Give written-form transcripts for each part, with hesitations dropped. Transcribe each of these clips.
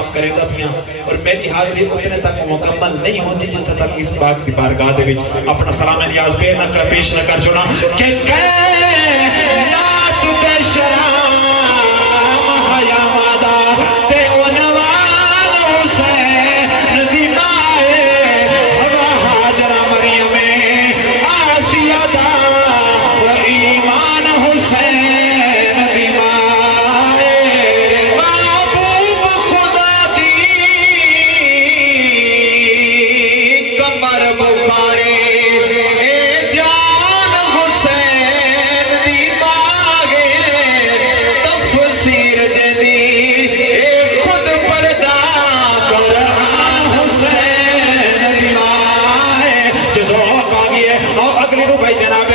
خطاب کرے دا پیاں اور میری حاضری اتنے تک مکمل نہیں ہوتی جتنے تک اس پاک دی بارگاہ دے وچ اپنا سلام نیاز پیش نہ کر چنا کہ کائنات تے شرام حیا مادا تے عنوان حسین دی مائے ہوا حاجرہ مریم آسیہ دا و ایمان حسین دی مائے محبوب خدا دی کمر بخارے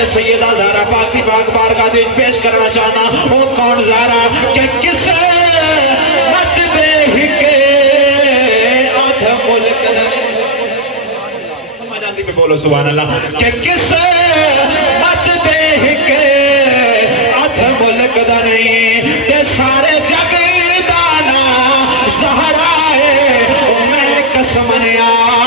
سیدہ زہرا پاک بارگاہ دے پیش کرنا چاہنا وہ کون زہرا کہ کس مت بے کے آدھ ملک سمجھ آتی پہ بولو سبحان اللہ کہ کس مت بے کے آدھ ملک دا نہیں کہ سارے جگ دانا زہرا ہے میں قسم نیا